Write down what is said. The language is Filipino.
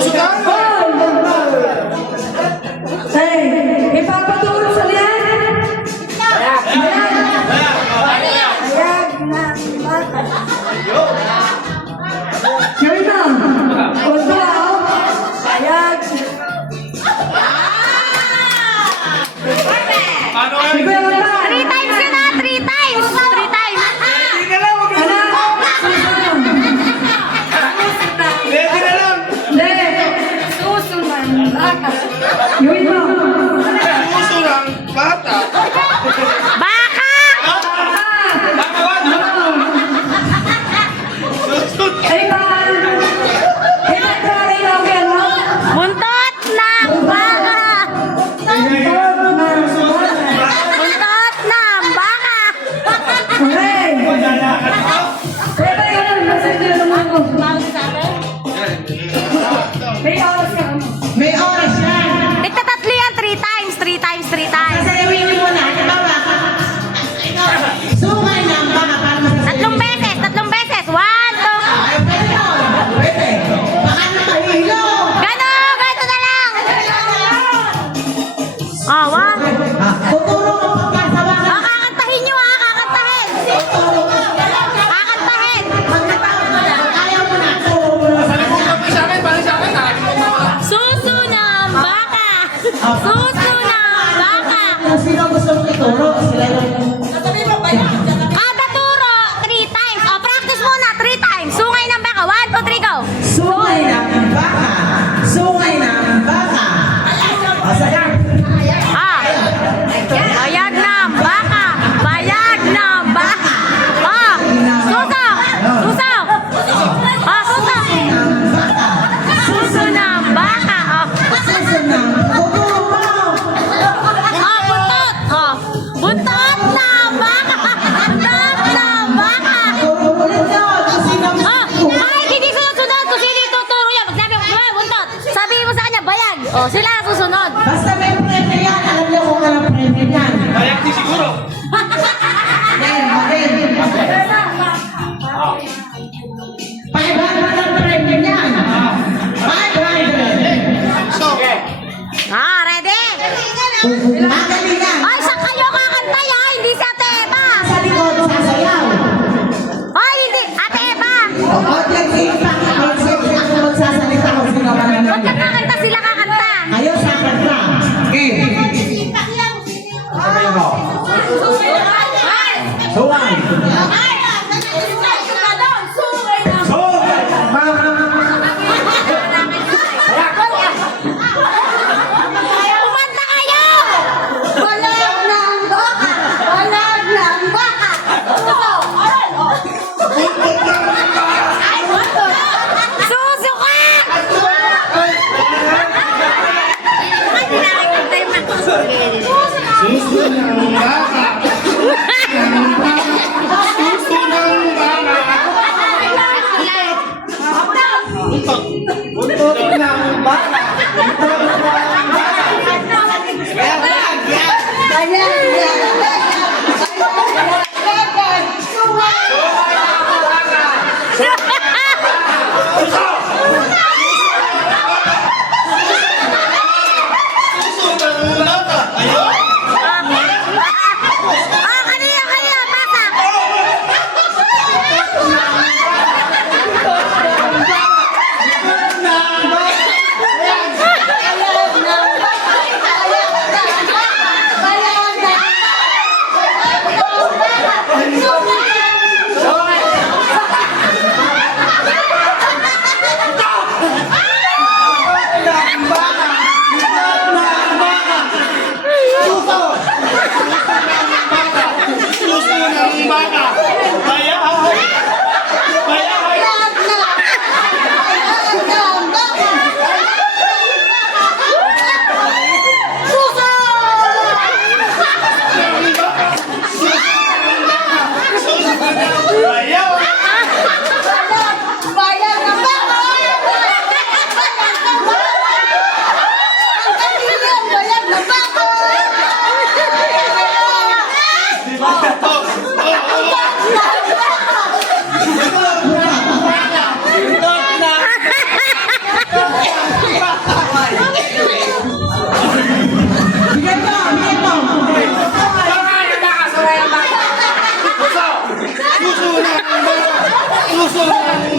Susunod na. Hey, ipapatulong sa liyan. Bayag ng baka. Yun na. Punto ako. Bayag. Paano nga? Sige, wala. 3 times yun na, 3 times. 3 times. Ready na lang, wag na. Ready na lang. Hindi. Susunod ng baka. Yun na. Puso lang, bata. Baka! Baka ba? Susunod. Hey, man. Hey, man, try na ako yan, no? Buntot ng baka! Buntot ng baka! Okay. Kaya tayo ganun, nasa inyo naman ako. May oras ka. May oras yan. Itatatlo yan 3 times, 3 times, 3 times. Sasayawin mo na. Halimbawa, sungay ng baka para Tatlong beses, 1, 2. Ay, pwede yun. Pwede. Baka na mahilo. Ganito na lang. Oh, 1. Tuturo ko pagka sa baka. Kakantahin nyo ha, kakantahin. Tuturo ko. Kakantahin. Pagkatapos mo na. Ayaw mo na. Tuturo mo na. Palimutan mo sa akin, balik sa akin, ha? Suso ng baka. Suso ng baka. Kung sino gusto mong ituro, sila yung... Kada turo, 3 times. O, practice muna, 3 times. Sungay ng baka. 1, 2, 3, go. Sungay ng baka. Sungay ng baka. Masaya. Ah. Bayag ng baka. Bayag ng baka. Ah. Suso. Suso. Ah, suso. Suso ng baka. Ah. Tuturo mo. Ah, buntot. Ah. Buntot ng baka. Buntot ng baka. Tuturo ulit yun. Kung sino gusto Ah, mong kahit hindi sunod-sunod kung sino yung tuturo yan. Pag sabi mo, buntot. Sabihin mo sa kanya, bayag. O, sila ang susunod. Basta may premyo yan. Alam niyo kung anong premyo yan. Bayak di siguro. Yan, makin. 500 ang premyo yan. 500. So, Ah, ready? Magalingan. Ay, sa kayo kakantay ha, hindi si Ate Eva. Sa likod, sasayaw. Ay, hindi, Ate Eva. Audience impact. Concept ako magsasalita kung sino ka lang Huwag ka kakanta, sila kakanta. Ayaw sa kanta. Okay. Sabihin mo. Suway. Kumanta kayo! Balag ng baka. Balag ng baka. Susuka! suso ng baka. Suso ng baka. Buntot. Buntot ng baka. Suso ng baka. Ayun. Ah, kanina, bata. Puso ng